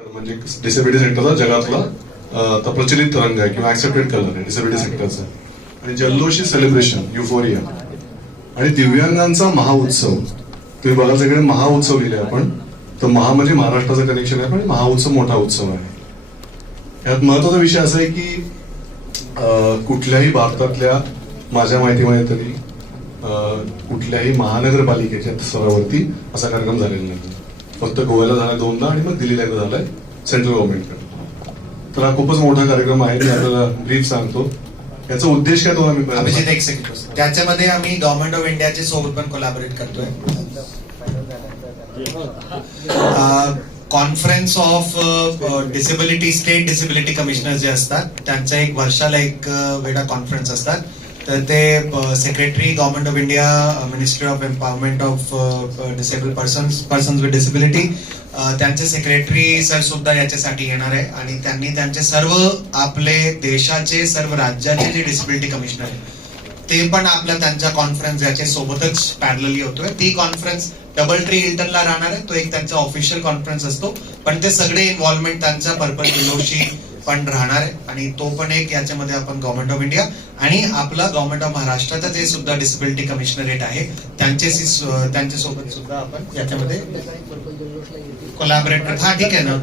म्हणजे डिसेबिलिटी सेक्टरचा जगातला आता प्रचलित रंग आहे किंवा ऍक्सेप्टेड कलर आहे डिसेबिलिटी सेक्टरचा आणि जल्लोषी सेलिब्रेशन युफोरिया आणि दिव्यांगांचा महाउत्सव तुम्ही बघा सगळे महाउत्सव लिहिले आपण. तर महा म्हणजे महाराष्ट्राचं कनेक्शन आहे पण महाउत्सव मोठा उत्सव आहे. यात महत्त्वाचा विषय असा आहे की कुठल्याही भारतातल्या माझ्या माहितीमध्ये तरी कुठल्याही महानगरपालिकेच्या स्तरावरती असा कार्यक्रम झालेला नाही. फक्त गोव्याला झाला दोनदा आणि मग दिल्लीला एकदा झालाय सेंट्रल गव्हर्नमेंटकडे तर हा खूपच मोठा कार्यक्रम आहे मी आपल्याला ब्रीफ सांगतो. याचा उद्देश काय तो आम्ही एक सेकंड त्याच्यामध्ये आम्ही गव्हर्नमेंट ऑफ इंडियाच्या सोबत पण कोलॅबोरेट करतोय. Conference of disability state disability commissioner जे असतात त्यांचा एक वर्षाला एक वेगळा कॉन्फरन्स असतात. तर ते secretary government of India ministry of empowerment of disable person person with disability त्यांचे सेक्रेटरी सर सुद्धा याच्यासाठी येणार आहे. आणि त्यांनी त्यांचे सर्व आपले देशाचे सर्व राज्याचे जे डिसेबिलिटी कमिशनर आहे ते पण आपल्या त्यांच्या कॉन्फरन्स याच्या सोबतच पॅरलली होतोय. ती कॉन्फरन्स डबल ट्री हिल्टनला राहणार आहे. तो एक त्यांचा ऑफिशियल कॉन्फरन्स असतो. पण ते सगळे इन्व्हॉल्वमेंट त्यांचा पर्पज विलोशी पण राहणार आहे. आणि तो पण एक याच्यामध्ये आपण गव्हर्नमेंट ऑफ इंडिया आणि आपला गव्हर्नमेंट ऑफ महाराष्ट्राचा जे सुद्धा डिसेबिलिटी कमिशनरेट आहे त्यांच्याशी त्यांच्यासोबत सुद्धा आपण याच्यामध्ये कोलॅबरेट हा ठीक आहे ना.